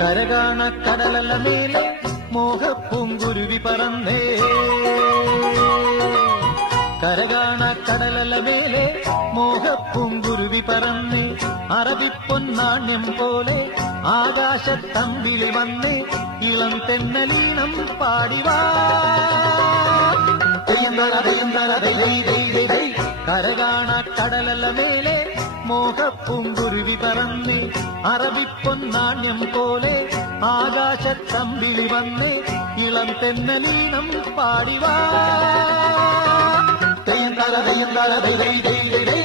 കരകാണ കടലല്ല മേലെ മോഹപ്പൂങ്കുരുവി പറന്നേ, കരകാണ കടലല്ല മേലെ മോഹപ്പൂങ്കുരുവി പറന്നേ, അറബിപ്പൊന്നാണ്യം പോലെ ആകാശത്തമ്പിൽ വന്നേ, ഇളം തെന്നലീണം പാടിവാ. കരകാണ കടലല്ല മേലെ മോഹപ്പൂങ്കുരുവി പറന്നേ, അറബിപ്പൊന്നാണ്യം പോലെ ആകാശത്തമ്പിളി വന്നേ, ഇളം തെന്നലീണം പാടിവാ. തെയ്യം തല തെയ്യം തല തെയ് തെയ് തെയ്.